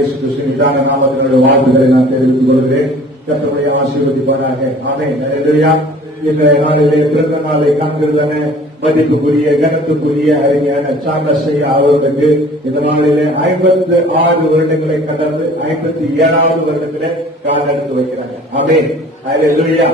இயேசு கிறிஸ்துவின் நாமத்தினுடைய வாழ்த்துக்களை நான் தெரிவித்துக் கொள்கிறேன். கர்த்தருடைய ஆசீர்வதிப்பாராக. ஆமென். அல்லேலூயா. இன்றைய நாளிலே பிறந்த நாளை காண்கிறதான மதிப்புக்குரிய கனத்துக்குரிய அறிஞர் சார்லஸ் ஐயா அவர்களுக்கு இந்த நாளிலே 56 வருடங்களை கடந்து 57வது வருடத்திலே கால் எடுத்து வைக்கிறாங்க. ஆமென். அல்லேலூயா.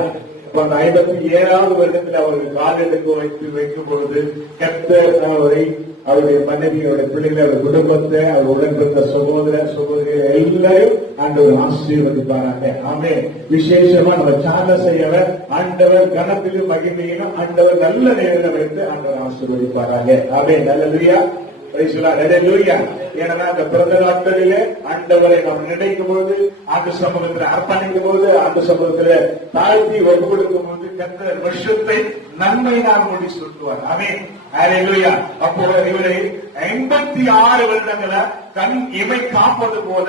அந்த 57வது வருடத்தில் அவர்கள் கால் எடுத்து வைக்கும் பொழுது கர்த்தர் அவரை, அவருடைய மனைவி, அவருடைய பிள்ளைகளை, அவருடைய குடும்பத்தை, அவர் உடன் பிறந்த சகோதரிகள் எல்லாரும் ஆண்டவர் ஆசீர்வதிப்பாராக. ஆமே. விசேஷமா நம்ம சார்லஸ் ஐயாவர் ஆண்டவர் கனத்திலும் மகிமையிலும் ஆண்டவர் நல்ல நேரம் வைத்து ஆண்டவர் ஆசீர்வதிப்பாராக. ஆமே. அல்லேலூயா. ஏன்னா அந்த பிறந்த நாட்களிலே ஆண்டவரை நாம் நினைக்கும் போது, ஆண்டு சமூகத்தில் அர்ப்பணிக்கும் போது, ஆண்டு சமூகத்தில் தாழ்த்தி ஒப்பு கொடுக்கும் போது கர்த்தர் வருஷத்தை நன்மை நான் முடி சொல்லுவார். ஆமென். அல்லேலூயா. அப்போ இவரை 56 வருடங்களை கண் இமை காப்பது போல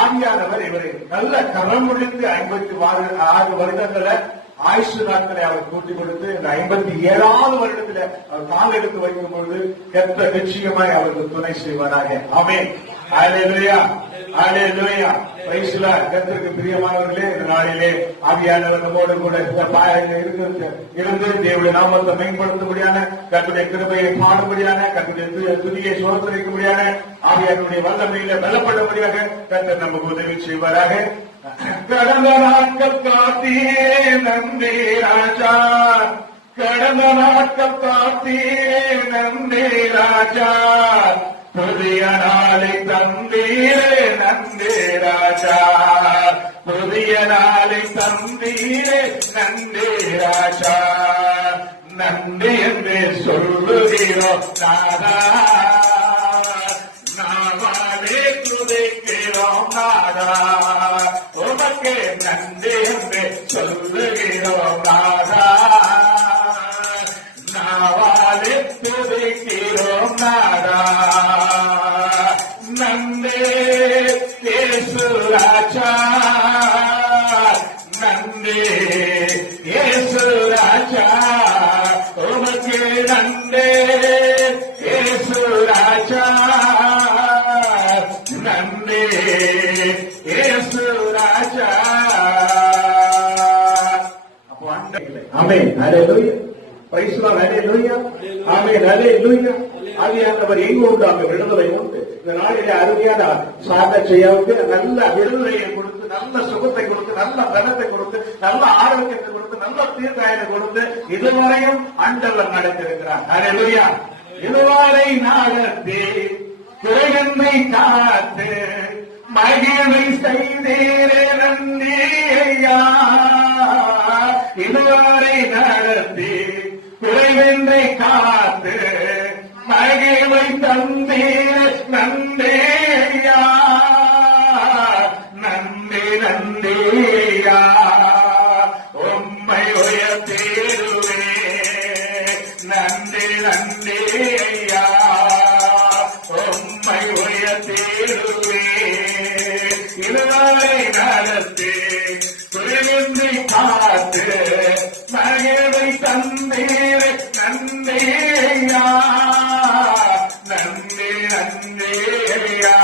ஆவியானவர் இவரை நல்ல கரம் முடிந்து 56 வருடங்களை ஆயுஷ் நாட்களை அவர் கூட்டிக் கொடுத்து இந்த 57வது வருடத்தில் அவர் கால் எடுத்து வைக்கும் பொழுது கர்த்தர் நிச்சயமாய் அவருக்கு துணை செய்வாராக. ஆமென். அல்லேலூயா. அல்லேலூயா. Praise the Lord. கர்த்தருக்கு பிரியமானவர்களே, இந்த நாளிலே ஆவியானவர் நம்மோடு கூட இருந்து தேவனுடைய நாமத்தை மேம்படுத்தும்படியான, கர்த்தருடைய கிருபையை காணும்படியான, கர்த்தருடைய துதியை சோதனைக்கும்படியான, ஆவியானுடைய வல்லமையில பலப்படும்படியாக கர்த்தர் நமக்கு உதவி செய்வாராக. கடந்த நாட்கள் காத்தீரே நன்றி ராஜா, கடந்த நாட்கள் காத்தீரே நன்றி ராஜா, புதிய நாளை தந்தீரே நன்றி ராஜா, புதிய நாளை தந்தீரே நன்றி ராஜா, நன்றி என்று சொல்லுகிறோம் நாதா, நாவாலே துதிக்கிறோம் நாதா, உமக்கே நன்றி என்று சொல்லுகிறோம் நாதா, நாவாலே துதிக்கிறோம் நாதா, நன்றி இயேசு ராஜா, நன்றி இயேசு ராஜா, உமக்கே நன்றி இயேசு ராஜா, நன்றி இயேசு ராஜா. அப்போ ஆமென். அல்லேலூயா. Praise the Lord. அல்லேலூயா. ஆமென். அல்லேலூயா. ஆவியானவர் எங்கு உண்டு அங்கு விடுதலை உண்டு. இந்த நாளிலே அருமையான சார்லஸ் ஐயாவுக்கு நல்ல விடுதலையை கொடுத்து, நல்ல சுகத்தை கொடுத்து, நல்ல பலத்தை கொடுத்து, நல்ல ஆரோக்கியத்தை கொடுத்து, நல்ல தீர்க்காயத்தை கொடுத்து இதுவரையும் ஆண்டவர் நடத்திருக்கிறார். அல்லேலூயா. இதுவரை நடத்தி குறையின்மை காத்து மகிழ்வை செய்தீரே நன்றி ஐயா, இதுவரை நடத்தி குறைவின்றை காத்து மகிழ்வை தந்தீரே நன்றி ஐயா, நன்றி நன்றி ஐயா, உம்மை உயர்த்திடுவே நன்றி நன்றி ஐயா, உம்மை உயர்த்திடுவே, இதுவரை நடத்தி குறைவின்றி காத்து மகிழ்வை தந்தீரே நன்றி ஐயா, நன்றி நன்றி ஐயா,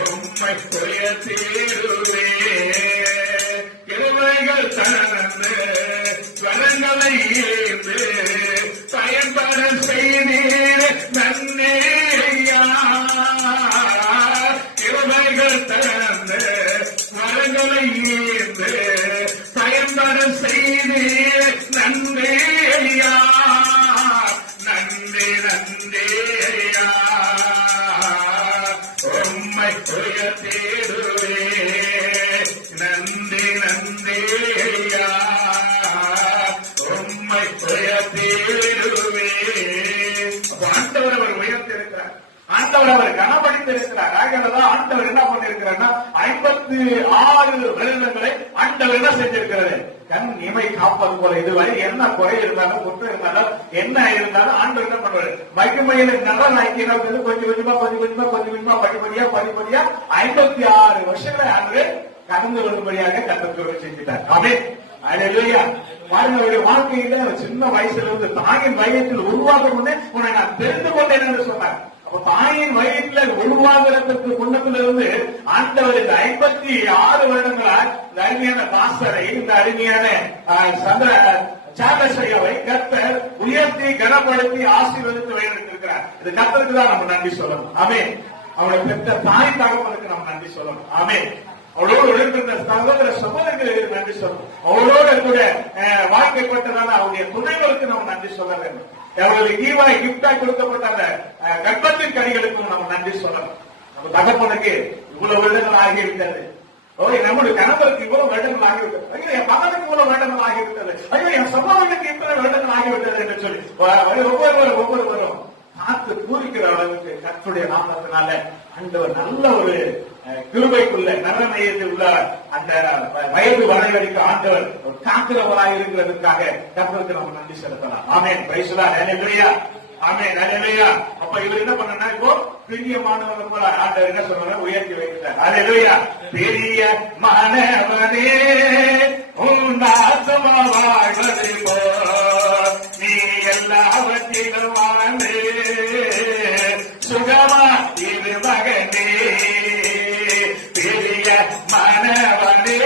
உம்மை உயர்த்திடுவே, கிருபைகள் தனது வரங்களை ஏற்று பயன்பட செய்தீரே நன்றி ஐயா, கிருபைகள் தனது வரங்களை ஏற்று பயன்பட செய்தீரே நன்றி ஐயா, நன்றி நன்றி ஐயா, உம்மை உயர்த்திடுவே நன்றி நன்றி ஐயா, உம்மை உயர்த்திடுவே. ஆண்டவர் அவர் உயர்த்திருக்கிறார், ஆண்டவர் அவர் கனப்படுத்திருக்கிறார். ஆகையாலதான் ஆண்டவர் என்ன பண்ணிருக்கிறார்னா 56 வருடங்களை ஆண்டவர் என்ன செஞ்சிருக்கிறது, கண் இமை காப்பது போல. இதுவரை என்ன குறை இருந்தாலும், குற்றம் இருந்தாலும், என்ன இருந்தாலும் ஆண்டவர் என்ன பண்ணுவாரு, மகிமையில நலன் ஆக்கினால் கொஞ்சம் கொஞ்சமா படிப்படியா 56 வருஷங்களை ஆண்டவர் கடந்து வரும்படியாக கர்த்தர் செஞ்சிட்டார். ஆமென். அல்லேலூயா. அவருடைய வாழ்க்கையில சின்ன வயசுல இருந்து தாயின் வயதில் உருவாக முன்னே உன்னை நான் தெரிந்து கொண்டேன் என்று சொன்னார். அப்ப தாயின் வயிற்றுல உருவாகிறதுக்கு முன்னத்திலிருந்து ஆண்டவர் இந்த 56 வருடங்களால் இந்த அருமையான பாஸ்டரை, இந்த அருமையான சார்லஸையாவை கர்த்தர் உயர்த்தி கனப்படுத்தி ஆசீர்வதித்து வைத்திருக்கிறார். இது கர்த்தருக்கு தான் நம்ம நன்றி சொல்லணும். ஆமென். அவளை பெற்ற தாய் தகப்பனுக்கு நம்ம நன்றி சொல்லணும். ஆமென். அவளோடு உழைக்கின்ற சகோதர சகோதரிகளுக்கு நன்றி சொல்லணும். அவளோட கூட வாழ்க்கைப்பட்டதால அவருடைய துணைகளுக்கு நம்ம நன்றி சொல்ல வேண்டும். அவர்களுக்கு ஈவாய் கிஃப்டாய் கொடுக்கப்பட்ட அந்த கர்ப்பத்தின் கனிகளுக்கும் நம்ம நன்றி சொல்லணும். நம்ம தகப்பனுக்கு இவ்வளவு வருடங்கள் ஆகிவிட்டது. நம்முடைய கணவருக்கு இவ்வளவு வருடங்கள் ஆகிவிட்டது. ஐயோ, என் மகனுக்கு இவ்வளவு வருடங்கள் ஆகிவிட்டது. ஐயோ, என் சகோதரனுக்கு இத்தனை வருடங்கள் ஆகிவிட்டது என்று சொல்லி ஒவ்வொருவரும் காத்து பூரிக்கிற அளவுக்கு கர்த்தருடைய நாமத்தினால ஆண்டவர் நல்ல ஒரு கிருபைக்குள்ள நரமையத்தில் உள்ள அந்த வயது வரைவரைக்கு ஆண்டவர் காக்கிறவராக இருக்கிறதுக்காக கர்த்தருக்கு நம்ம நன்றி செலுத்தலாம். ஆமென். Praise the Lord. ஹல்லேலூயா. ஆமென். ஹல்லேலூயா. அப்ப இவர் என்ன பண்ணனா, இப்போ பிரியமானவர் போல ஆண்டவர் என்ன சொன்னாரு, உயர்த்தி வைக்கிறார். ஹல்லேலூயா. பெரிய மனவனே உன் ஆத்மா வாழ்வது போல் நீ எல்லாவற்றிலும் வாழ்ந்து சுகமா இரு மகனே. பெரிய மனவனே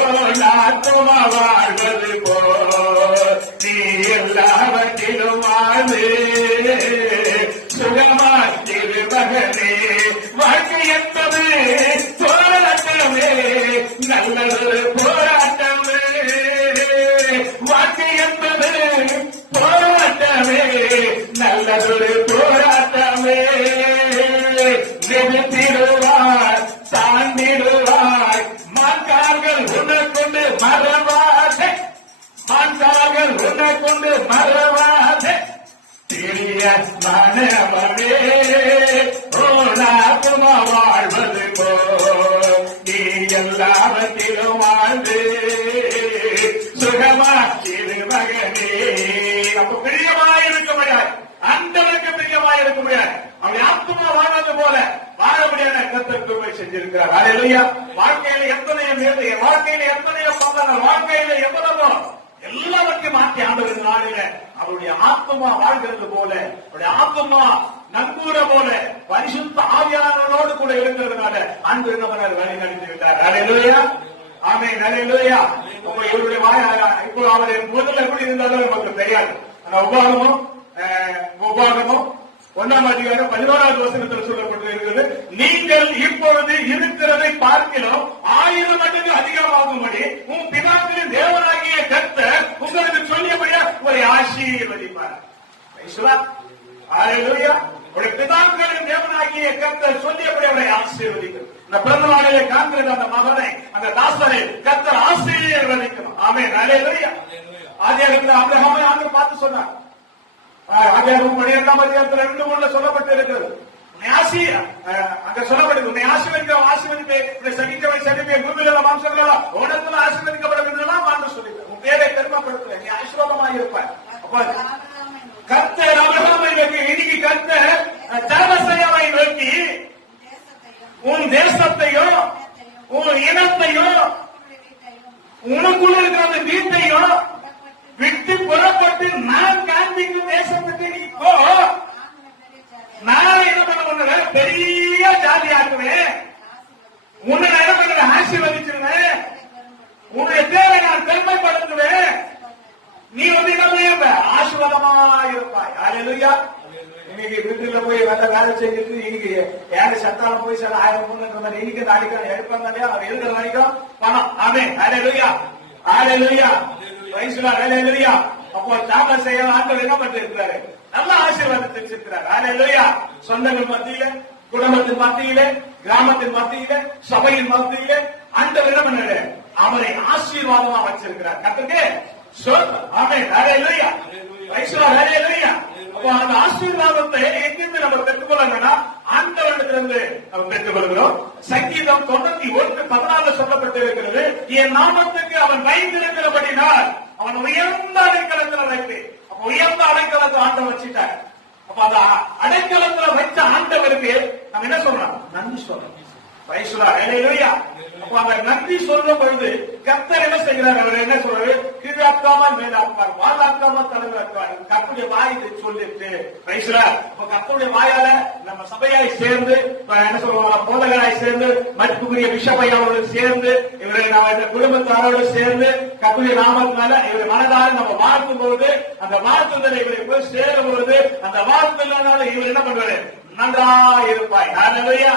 உன் ஆத்மா வாழ்வது போல் நீ எல்லாவற்றிலும் வாழ்ந்து சுகமா இரு மகனே. வாழ்க்கை என்பது போராட்டமே, நல்லது போராட்டமே. வாழ்க்கை என்பது போராட்டமே, நல்லதொரு போராட்டமே. நிறுத்திடுவார், தாண்டிடுவார். மான்கார்கள் உன்னைக்கொண்டு மறவாதே, மான்கார்கள் உன்னைக்கொண்டு மறவாதே. பெரிய மனவனே ஓனாத்மா வாழ்வது போல் நீ எல்லாவற்றிலும் வாழ்ந்து சுகமா இரு மகனே. அப்ப பிரியமாயிருக்க முடியாது, அந்தவருக்கு பிரியமாயிருக்க முடியாது. அவருடைய ஆத்மா வாழ்வது போல வாழ முடியாத கர்த்தர் கிருபை செஞ்சிருக்கிறார். ஹல்லேலூயா. வாழ்க்கையில எத்தனையோ மேலே, வாழ்க்கையில எத்தனையோ பங்கங்கள், வாழ்க்கையில எவ்வளவோ எல்லாவற்றையும் மாற்றி ஆண்டவர் நாளில அவருடைய ஆத்மா வாழ்கிறது போல, அவருடைய ஆத்மா நங்கூர போல பரிசுத்த ஆவியானவரோடு கூட இருக்கிறதுனால அன்பு நம்மளர் வழி நடத்தி விட்டார். ஹல்லேலூயா. ஆமென். ஹல்லேலூயா. அப்ப இவருடைய இப்போ அவர் முதல்ல எப்படி இருந்தாலும் நமக்கு தெரியாது. ஆனா உபாகமும் 1ஆம் அதிகாரம் 11வது வசனத்தில் சொல்லப்பட்டிருக்கிறது, நீங்கள் இப்பொழுது இருக்கிறதை பார்க்கிறோம் 1000 மடங்கு அதிகமாகும்படி உன் பிதாக்களின் தேவனாகிய கர்த்தர் உங்களுக்கு சொல்லியபடியா உங்களை ஆசீர்வதிப்பார். ஹல்லேலூயா. உடைய பிதாக்களின் தேவனாகிய கர்த்தர் சொல்லியபடி அவரை ஆசீர்வதிக்கும். இந்த பிறந்த நாளிலே காண்கிற அந்த மகனை, அந்த தாசரை கர்த்தர் ஆசீர்வதிக்கணும். ஆமென். ஹல்லேலூயா. ஆதியாகமத்தில் ஆபிரகாமை ஆண்டவர் பார்த்து சொன்னார். ஆதியாகமம் 12ஆம் அதிகாரத்தில் 2:3 சொல்லப்பட்டு இருக்கிறது. அங்க சொல்லப்படுது, உன்னை ஆசீர்வதிப்பேன், உன்னை சகிப்பேன், பூமியில மாம்சங்களா உனத்துல ஆசீர்வதிக்கப்பட வேண்டும் என்று சொல்லி உன் பேரை பெருமைப்படுத்துவேன், நீ ஆசீர்வாதமாக இருப்பாய். கர்த்தர் ஆபிரகாமை நோக்கி, இன்னைக்கு கர்த்தர் சாரசையாவை நோக்கி உன் தேசத்தையும் உன் இனத்தையும் உனக்குள்ள இருக்கிற அந்த வீட்டையும் விட்டு புறப்பட்டு நான் காண்பிக்கும் தேசத்துக்கு நீ போ. நான் என்ன பண்ண பண்ணுவேன், பெரிய ஜாதி ஆக்குவேன், உன்னை என்ன பண்ணுவேன், ஆசீர்வதிச்சிருவேன், உன்னுடைய பேரை நான் பெருமைப்படுத்துவேன், நீ வந்து என்ன ஆசீர்வாதமா இருப்பாய். ஹல்லேலூயா. இன்னைக்கு வீட்டுல போய் வேலை செஞ்சுட்டு இன்னைக்கு ஏழை சத்தால போய் சில 1000 பொண்ணுன்ற மாதிரி இன்னைக்கு நாளைக்கு எடுப்பாங்க, அவர் எழுதுற வரைக்கும் பணம். ஆமென். ஹல்லேலூயா. ஹல்லேலூயா. ஹல்லேலூயா. அப்போ சார்லஸ் ஐயா ஆண்டவர் என்ன பண்ணிட்டு இருக்கிறாரு, நல்ல ஆசீர்வாதத்தை இருக்கிறார். ஹல்லேலூயா. சொந்தங்கள் மத்தியில, குடும்பத்தின் மத்தியில, கிராமத்தின் மத்தியில, சபையின் மத்தியில ஆண்டவர் என்ன பண்ணாரு, அவரை ஆசீர்வாதமா வச்சிருக்கிறார். கர்த்தருக்கு ஸ்தோத்திரம். ஆமென். ஹல்லேலூயா. ஹல்லேலூயா. அப்போ அந்த ஆசீர்வாதத்தை எங்கிருந்து நம்ம பெற்றுக்கொள்ளணும்னா ஆண்டவரிடத்திலிருந்து நம்ம பெற்றுக்கொள்கிறோம். சங்கீதம் 91:14 சொல்லப்பட்டு இருக்கிறது, என் நாமத்துக்கு அவன் வைத்திருக்கிறபடினால் அவன் உயர்ந்த அடைக்கலத்தில் வைத்து. அப்ப உயர்ந்த அடைக்கலத்தை ஆண்டவர் வச்சுட்டார். அப்ப அந்த அடைக்கலத்துல வச்ச ஆண்டவருக்கு நம்ம என்ன சொல்றோம், நன்றி சொல்றோம். அப்ப அந்த நன்றி சொல்லும் பொழுது கர்த்தர் என்ன செய்கிறார்? அவர் என்ன சொல்றாரு? கீழாக்காமல் மேலாக்குவார், வாழாக்காமல் தலைவராக்குவார். கர்த்தருடைய வாய் சொல்லிட்டு கர்த்தருடைய வாயால நம்ம சபையாய் சேர்ந்து என்ன சொல்லுவாங்க, போதகராய் சேர்ந்து, மதிப்புக்குரிய பிஷப்பையாவோடு சேர்ந்து, இவரை நம்ம குடும்பத்தாரோடு சேர்ந்து கர்த்தருடைய நாமத்தினால இவரை மனதால் நம்ம வாழ்த்தும் பொழுது, அந்த வாழ்த்துதலை இவரை போய் சேரும் பொழுது, அந்த வாழ்த்துதலால இவர் என்ன பண்றாரு? நன்றாயிருப்பாய். ஹல்லேலூயா.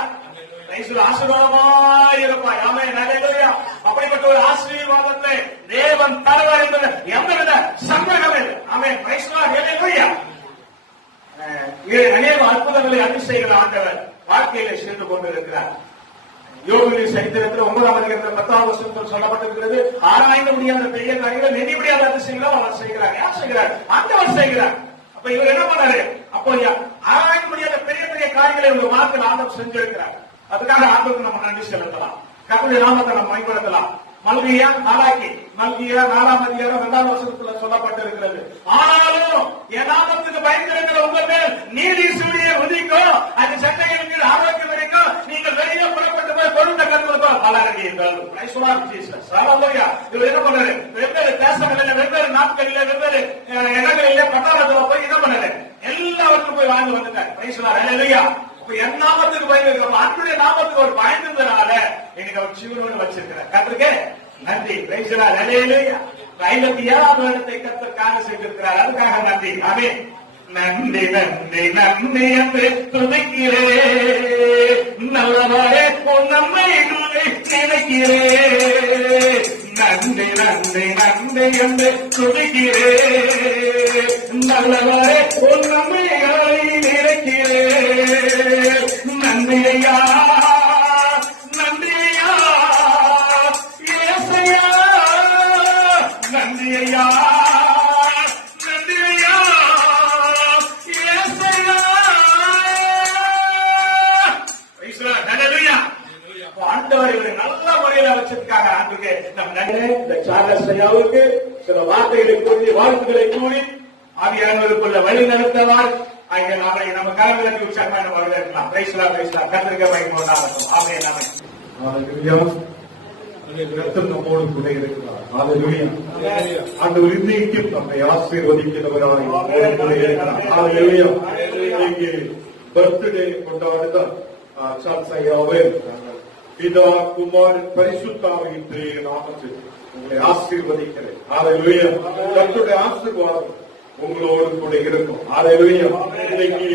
ஆசீர்வாதமாயிருப்பாய். ஆமென். ஹல்லேலூயா. அப்படிப்பட்ட ஒரு ஆசீர்வாதத்தை தேவன் தருவார் என்பது எந்தவித சந்தேகம் இல்லை. ஆமென். Praise the Lord. ஹல்லேலூயா. அநேக அற்புதங்களை அதிசயிக்கிற ஆண்டவர் வாழ்க்கையிலே செய்து கொண்டிருக்கிறார். யோபுவின் சரித்திரத்தில் 9ஆம் அதிகாரத்தில் 10ஆம் வசனத்தில் சொல்லப்பட்டிருக்கிறது, ஆராய்ந்து முடியாத பெரிய காரியங்களை நெறி முடியாத அதிசயங்களை அவர் செய்கிறார். யார் செய்கிறார்? ஆண்டவர் செய்கிறார். அப்ப இவர் என்ன பண்ணாரு? அப்போ ஆராய்ந்து முடியாத பெரிய பெரிய காரியங்களை உங்க வாழ்க்கையில் ஆண்டவர் செஞ்சிருக்கிறார். அதுக்காக ஆண்டவருக்கு நம்ம நன்றி செலுத்தலாம். கர்த்தருடைய நாமத்தை நம்ம பயன்படுத்தலாம். மல்கியா 4ஆம் அதிகாரம் 2ஆம் வசனத்துல சொல்லப்பட்டிருக்கிறது, ஆனாலும் என் நாமத்துக்கு பயந்திருக்கிற உங்கள் மேல் நீதி சூரியன் உதிக்கும், அது சட்டையின் கீழ் ஆரோக்கியம் வரைக்கும் நீங்கள் வெளியே புறப்பட்டு போய் கொடுத்த கருத்துவத்தால் வளருவீர்கள். இவர் என்ன பண்றாரு? வெவ்வேறு தேசங்களில், வெவ்வேறு நாட்களில், வெவ்வேறு இடங்களிலே பட்டாளத்துல போய் என்ன பண்ணாரு? எல்லாவற்றுக்கும் போய் வாழ்ந்து வந்துட்டார். என் நாமத்துக்கு பயந்து, அன்புடைய நாமத்துக்கு ஒரு பயந்ததுனால எனக்கு அவர் ஜீவனோடு வச்சிருக்கிறார். கர்த்தருக்கு நன்றி. ஹல்லேலூயா. 57ஆம் வருடத்தை கர்த்தர் காண செய்திருக்கிறார். அதுக்காக நன்றி. ஆமென். நன்றி நன்றி நன்றி என்று துதிக்கிறேன், நல்லவரே உன் நன்மை நினைக்கிறேன். நன்றி நன்றி நன்றி என்று துதிக்கிறேன், நல்லவரே உன் நன்மைகளை நினைக்கிறேன். நன்றியா நன்றியா ஏசையா, நன்றியா நன்றியா ஏசையா. ஆண்டவர் இவரை நல்ல முறையில் வச்சிருக்காங்க. ஆண்டுக்கு நம் இந்த சார்லஸ் ஐயாவுக்கு சில வார்த்தைகளை கூறி, வாழ்த்துக்களை கூறி, ஆவியானவருக்குள்ள வழி நடத்தவார் நாளை நம்ம கலந்து உற்சாகமான வரவேற்கலாம். கர்த்தருக்கு மகிமை உண்டாகட்டும். ஆமென். கர்த்தர் நம்மோடு கூட இருக்கிறார். ஹல்லேலூயா. ஆண்டவர் இன்னைக்கும் நம்மை ஆசீர்வதிக்கிறவராய் இருக்கிறார். ஹல்லேலூயா. இன்னைக்கு பர்த்டே கொண்டாடுத சார்லஸ் ஐயாவை பிதா, குமார், பரிசுத்தாவியின் நாமத்தில் உங்களை ஆசீர்வதிக்கிறேன். ஹல்லேலூயா. கர்த்தருடைய ஆசீர்வாதம் உங்களோடு கூட இருக்கும். ஹல்லேலூயா. இன்னைக்கு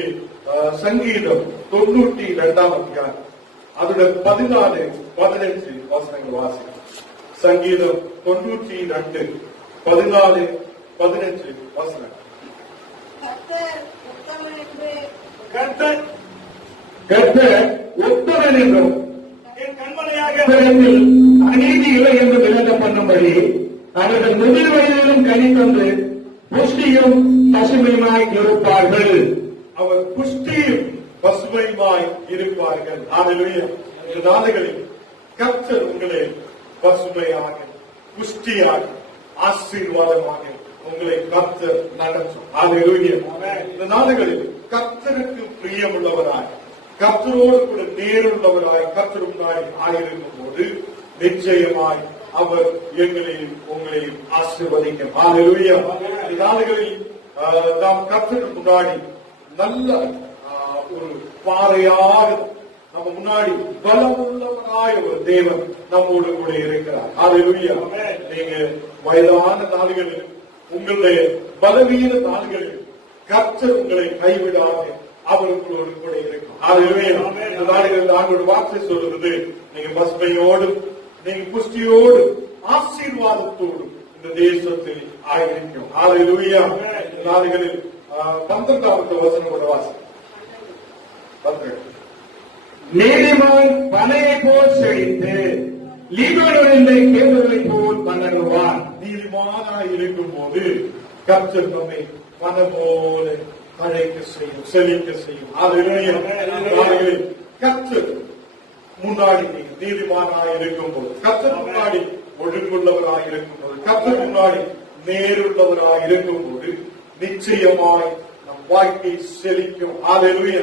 சங்கீதம் 92ஆம் அதிகாரம் அதோட 14, 15 வசனங்கள் வாசிக்கும். சங்கீதம் 92, 14, 15 வசனம். கர்த்தர் உத்தமன் என்றும் என் கண்மலையாக அநீதி இல்லை என்று விளங்க பண்ணும்படி அவர்கள் முதிர் வயதிலும் கனி தந்து புஷ்டியும் பசுமையுமாய் இருப்பார்கள். அவர் புஷ்டியும் பசுமையுமாய் இருப்பார்கள். ஹல்லேலூயா. இந்த நாடுகளில் கர்த்தர் உங்களை பசுமையாக, புஷ்டியாக, ஆசீர்வாதமாக உங்களை கர்த்தர் நடத்தும். ஹல்லேலூயா. இந்த நாடுகளில் கர்த்தருக்கு பிரியமுள்ளவராய், கர்த்தரோடு கூட நேருள்ளவராய், கர்த்தருமாய் ஆயிருக்கும் போது நிச்சயமாய் அவர் எங்களையும் உங்களையும் ஆசீர்வதிக்கும். ஹல்லேலூயா. இந்த நாடுகளில் நாம் கர்த்தருக்கு முன்னாடி நல்ல ஒரு பாறையாக நம்ம முன்னாடி பலமுள்ளவராய் ஒரு தேவன் நம்மோடு கூட இருக்கிறார். ஹல்லேலூயா. நீங்க வயதான நாடுகளில், உங்களுடைய பலவீன நாடுகளில் கர்த்தர் உங்களை கைவிடாத அவர்களோடு கூட இருக்கும். ஹல்லேலூயா. இந்த நாடுகளில் ஆண்டோட வார்த்தை சொல்லுகிறது, நீங்க பசுமையோடும், நீங்க புஷ்டியோடு, ஆசீர்வாதத்தோடு இந்த தேசத்தில் ஆயிருக்கும். ஹல்லேலூயா. இந்த நாடுகளில் 12வது வசனம் கூட வாசி. நீதிமான் பனையை போல் செழித்து லீபனோனின் கேதுவை போல் வளருவான். நீதிமானாய் இருக்கும் போது கர்த்தர் நம்மை பனை போல அழைக்க செய்யும், செழிக்க செய்யும். ஹல்லேலூயா. கர்த்தர் முன்னாடி நீங்க நீதிமானாய் இருக்கும் போது, கர்த்தர் முன்னாடி ஒழுங்குள்ளவராய் இருக்கும் போது, கர்த்தர் முன்னாடி நேருள்ளவராய் இருக்கும் போது நிச்சயமாய் நம் வாழ்க்கை செழிக்கும். ஹல்லேலூயா.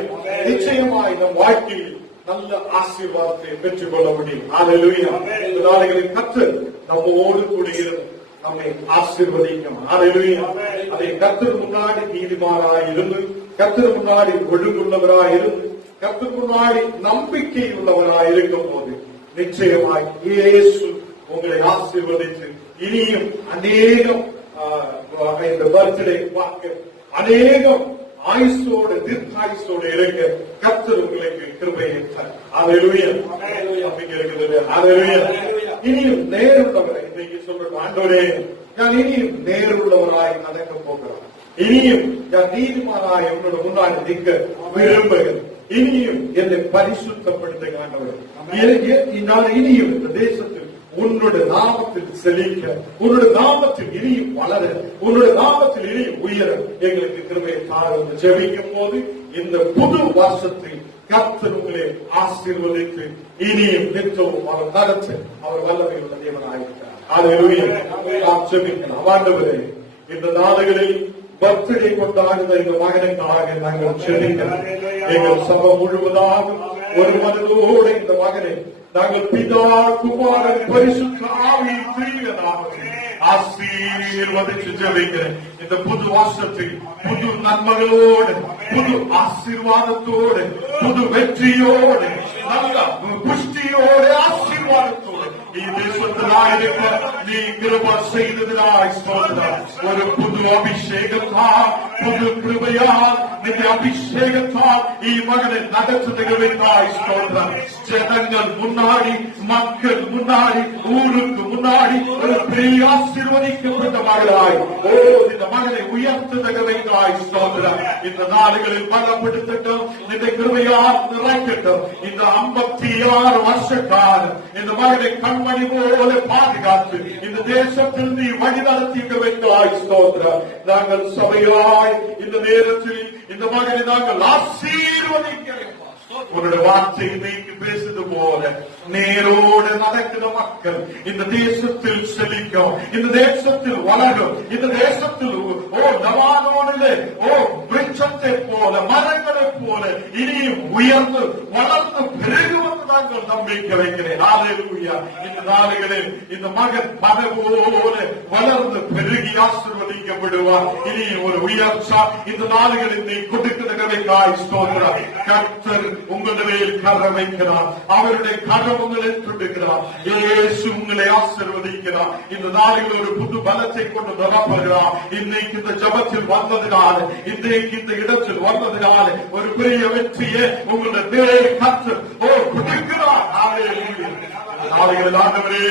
நிச்சயமாய் நம் வாழ்க்கையில் நல்ல ஆசீர்வாதத்தை பெற்றுக் கொள்ள முடியும். ஹல்லேலூயா. இந்த நாளில் கர்த்தர் நம்மோடு கூட இருந்து நம்மை ஆசீர்வதிக்கும். ஹல்லேலூயா. அதை கர்த்தர் முன்னாடி நீதிமானாய் இருந்து, கர்த்தர் முன்னாடி ஒழுங்குள்ளவராய் இருந்து, கர்த்தர் முன்னாடி நம்பிக்கை உள்ளவராய் இருக்கும் போது நிச்சயமாய் இயேசு உங்களை ஆசீர்வதித்து இனியும் அநேகம் இந்த பர்த்டே பார்க்க அநேகம் ஆயுசோடு தீர்க்காயுசோடு இருக்க கர்த்தர் உங்களுக்கு கிருபையை ஹல்லேலூயா. இருக்கிறது. ஹல்லேலூயா. இனியும் நேருள்ளவரை இன்னைக்கு சொல்ற ஆண்டவரே, நான் இனியும் நேருள்ளவராய் நடக்க போகிறேன். இனியும் நான் நீதிமானாய் உங்களோட முன்னாடி நிற்க விரும்புகிறேன். இனியும் என்னை பரிசுத்தப்படுத்த ஆண்டவரே, நான் இனியும் இந்த தேசத்தில் உன்னோட நாமத்தில் செழிக்க, உன்னோட நாமத்தில் இனியும் வளர, உன்னோட நாமத்தில் இனியும் உயர எங்களுக்கு கிருபையை தாருங்கள். ஜெபிக்கும் போது இந்த புது வருஷத்தில் கர்த்தர் உங்களை ஆசீர்வதித்து இனியும் நித்தவும் அவர் தரத்து அவர் வல்லமை உள்ள தேவனாயிருக்கிறார். ஹல்லேலூயா. நாம் ஜெபிக்கலாம். ஆண்டவரே, இந்த நாடுகளில் பர்த்டே கொண்டாடுகிற இந்த மகனுக்காக நாங்கள் ஜெபிக்கிறோம். எங்கள் சபை முழுவதாக ஒரு மனதோடு இந்த மகனை நாங்கள் பிதா குமாரன் பரிசுத்த ஆவியின் தூய நாமத்தில் ஆசீர்வதித்து ஜெபிக்கிறேன். இந்த புது வருஷத்தில் புது நன்மைகளோடு, புது ஆசீர்வாதத்தோடு, புது வெற்றியோடு, நல்ல புஷ்டியோடு, ஆசீர்வாதத்தோடு தேசத்திலாயிருக்க நீ கிருபை செய்ததினாய் ஸ்தோத்திரம். ஒரு புது அபிஷேகத்தால், புது கிருபையால், நீங்க அபிஷேகத்தால் மகனை நடத்துகிறாய் ஸ்தோத்திரம். ஜனங்கள் முன்னாடி, மக்கள் முன்னாடி, ஊருக்கு முன்னாடி ஒரு பெரிய ஆசீர்வதிக்கப்பட்ட மகளாய் இந்த மகனை உயர்த்துகிறாய் ஸ்தோத்திரம். இந்த நாடுகளில் பலப்படுத்தட்டும், இந்த கிருபையால் நிறைக்கட்டும். இந்த 56 வருஷ காலம் இந்த மகனை கண்மணி போல பாதுகாத்து இந்த தேசத்தில் நீ வழி நடத்திக்க வைத்தாய் ஸ்தோத்திரம். நாங்கள் சபையாய் இந்த நேரத்தில் இந்த மகனை நாங்கள் ஆசீர்வதிக்கிறோம். உன்னுடைய வார்த்தை இன்னைக்கு பேசுது போல நேரோடு நடக்கிற மக்கள் இந்த தேசத்தில் செழிக்கும், இந்த தேசத்தில் வளரும், இந்த தேசத்தில் நவானோனிலே விருட்சத்தை போல, மரங்களை போல இனியும் உயர்ந்து வளர்ந்து பெருகுவது நாங்கள் நம்பிக்கை வைக்கிறேன். ஹல்லேலூயா. இந்த நாடுகளில் இந்த மகன் மன போல வளர்ந்து பெருகி ஆசீர்வதிக்கப்படுவார். இனி ஒரு உயர்ச்சா இந்த நாடுகளில் நீ கொடுக்கிறவைக்காய் ஸ்தோத்திரம். கர்த்தர் உங்களுடைய கரம் வைக்கிறார், அவருடைய கரம் உங்களை துடுக்கிறார். இயேசு உங்களை ஆசீர்வதிக்கிறார். இந்த நாடுகளில் ஒரு புது பலத்தை கொண்டு நிரப்புகிறார். இன்னைக்கு இந்த ஜபத்தில் வந்ததுனால, இன்றைக்கு இந்த இடத்தில் வந்ததுனால ஒரு பெரிய வெற்றியை உங்களுடைய கர்த்தர் கொடுக்கிறார். ஹல்லேலூயா. நாளைகள் ஆண்டவரே,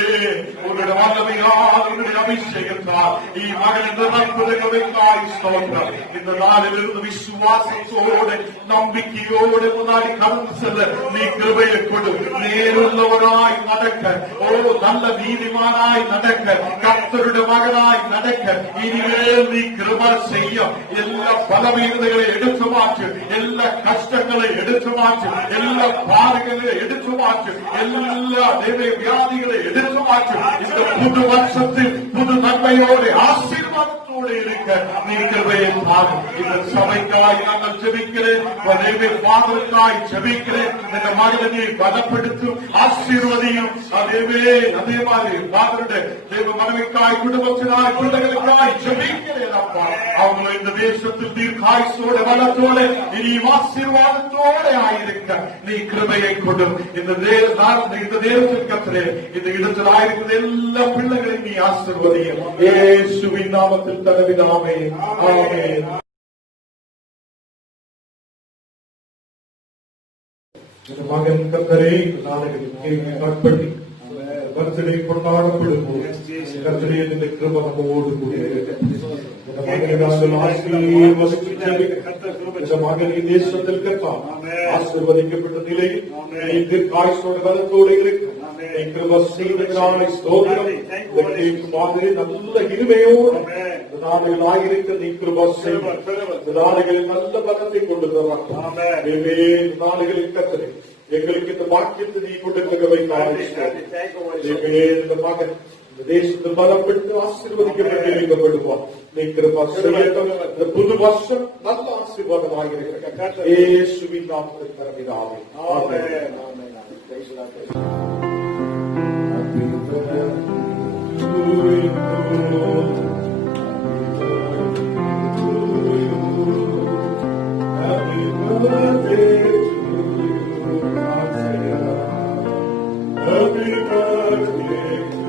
உங்களுடைய வல்லமையால், உங்களுடைய அபிஷேகத்தால் மகன் நிரப்புகிறாய் ஸ்தோத்திரம். இந்த நாளிலிருந்து விசுவாசத்தோடு, நம்பிக்கையோடு முன்னாடி கடந்து செல்ல நீ கிருபையை கொடு. நேருள்ளவராய் நடக்க, நல்ல நீதிமானாய் நடக்க, கர்த்தருடைய மகனாய் நடக்க இனிமேல் நீ கிருபை செய்ய. எல்லா பலவீனங்களை எடுத்து மாற்று, எல்லா கஷ்டங்களை எடுத்து மாற்று, எல்லா பாடுகளை எடுத்து மாற்று, எல்லா வியாதிகளை எடுத்து மாற்று. இந்த புது வருஷத்தில் புது நன்மையோடு ஆசீர்வாதத்தோடு இருக்க நீ கிருபையை பாரு. இந்த சபைக்காய் நாங்கள் ஜெபிக்கிறேன், பாதற்காய் ஜெபிக்கிறேன். இந்த மகனை நீ பலப்படுத்தும், ஆசீர்வதியும். அதே மாதிரி பாதருடைய தேவ மனைவிக்காய், குடும்பத்தினாய், பிள்ளைகளுக்காய் ஜெபிக்கிறேன். அப்பா, அவங்களை இந்த தேசத்தில் தீர்க்காயுசோடு வளத்தோடு இனியும் ஆசீர்வாதத்தோடு ஆயிருக்க நீ கிருபையை கொடும். இந்த தேசத்தில் கர்த்தரே, இந்த இடத்தில் ஆயிருக்கிற எல்லா பிள்ளைகளையும் நீ ஆசீர்வதியும். இயேசுவின் நாமத்தில் தனவிதாமே, ஆமென். இந்த மகன் கர்த்தரே நாளைக்கு கற்பட்டி பர்த்டே கொண்டாடப்படும் போது கர்த்தரே இந்த கிருபை நம்மோடு கூட தேசத்தில் கர்த்தா ஆசீர்வதிக்கப்பட்ட நிலையில் தீர்க்காயுசோடு பலத்தோடு இருக்கு. மாதிரி நல்ல இனிமையோடு நாடுகள் ஆகியிருக்க நீ கிருபை செய்ய. நாடுகளில் நல்ல பலத்தை கொண்டு தரலாம். நாடுகளில் கர்த்தரே எங்களுக்கு இந்த வாக்கியத்தை நீ கொடுக்க வைத்தாய். இந்த மகன் இந்த தேசத்தில் பலப்பட்டு ஆசீர்வதிக்கப்பட்டு இருக்கப்படுவார். நீ கிருபை செய்யட்டும். இந்த புது வருஷம் நல்ல ஆசீர்வாதமாக இருக்கிறது. இயேசுவின் நாமத்தில் பிதாவே. ஆமென். Praise the Lord. Happy birthday to you. Happy birthday to you. Happy birthday to you.